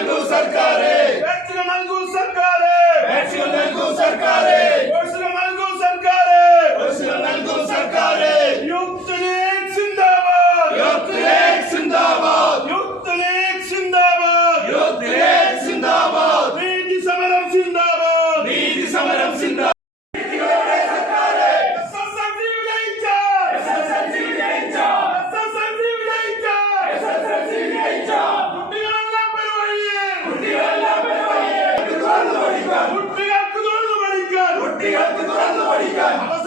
ನಲ್ಗು ಸರ್ಕಾರೇ ಬೆಚ್ಚಗೆ ನಲ್ಗು ಸರ್ಕಾರ good.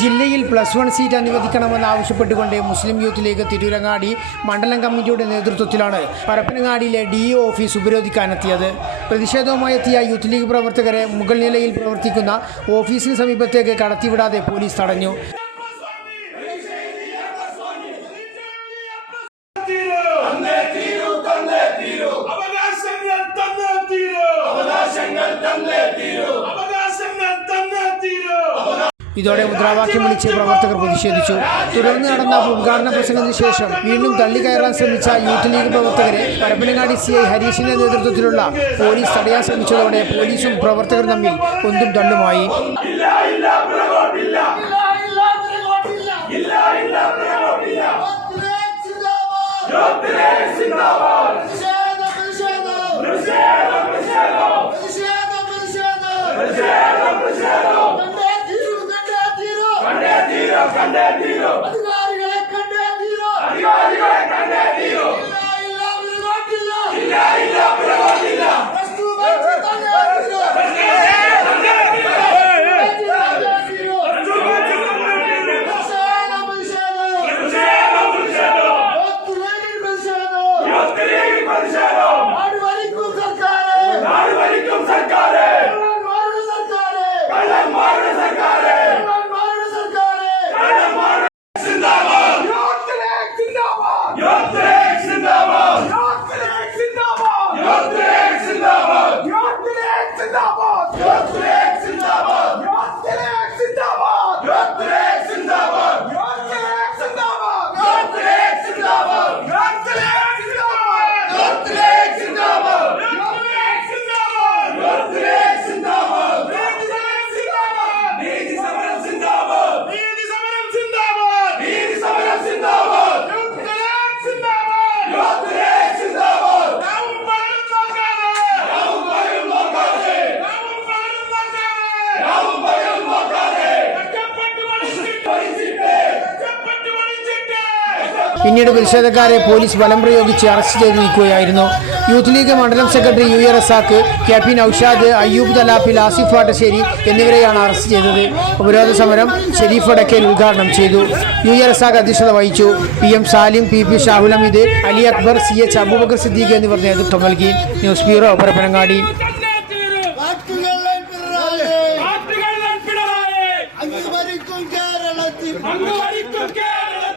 ജില്ലയിൽ പ്ലസ് വൺ സീറ്റ് അനുവദിക്കണമെന്നാവശ്യപ്പെട്ടുകൊണ്ട് മുസ്ലിം യൂത്ത് ലീഗ് തിരൂരങ്ങാടി മണ്ഡലം കമ്മിറ്റിയുടെ നേതൃത്വത്തിലാണ് പരപ്പനങ്ങാടിയിലെ ഡി ഒ ഓഫീസ് ഉപരോധിക്കാനെത്തിയത്. പ്രതിഷേധവുമായി എത്തിയ യൂത്ത് ലീഗ് പ്രവർത്തകരെ മുകൾ നിലയിൽ പ്രവർത്തിക്കുന്ന ഓഫീസിന് സമീപത്തേക്ക് കടത്തിവിടാതെ പോലീസ് തടഞ്ഞു. ഇതോടെ മുദ്രാവാക്യം വിളിച്ച് പ്രവർത്തകർ പ്രതിഷേധിച്ചു. തുടർന്ന് നടന്ന ഉദ്ഘാടന പ്രസംഗത്തിന് ശേഷം വീണ്ടും തള്ളിക്കയറാൻ ശ്രമിച്ച യൂത്ത് ലീഗ് പ്രവർത്തകരെ പരപ്പനങ്ങാടി സി ഐ ഹരീഷിന്റെ നേതൃത്വത്തിലുള്ള പോലീസ് തടയാൻ ശ്രമിച്ചതോടെ പോലീസും പ്രവർത്തകർ തമ്മിൽ ഒന്നും തള്ളുമായി. പിന്നീട് പ്രതിഷേധക്കാരെ പോലീസ് ബലം പ്രയോഗിച്ച് അറസ്റ്റ് ചെയ്ത് നീക്കുകയായിരുന്നു യൂത്ത് ലീഗ് മണ്ഡലം secretary U A Razak K P Noushad Ayyub തലാഫിൽ Asif Vattasseri എന്നിവരെയാണ് അറസ്റ്റ് ചെയ്തത്. ഉപരോധ സമരം ഷെരീഫ് അടക്കൽ ഉദ്ഘാടനം ചെയ്തു. യു എ റസാഖ് അധ്യക്ഷത വഹിച്ചു. P M Salim P P Shahul Hameed Ali Akbar C H Abubakar Siddique എന്നിവർ നേതൃത്വം നൽകി. News bureau Parappanangadi. ഭരിക്കും കേരളത്തിൽ.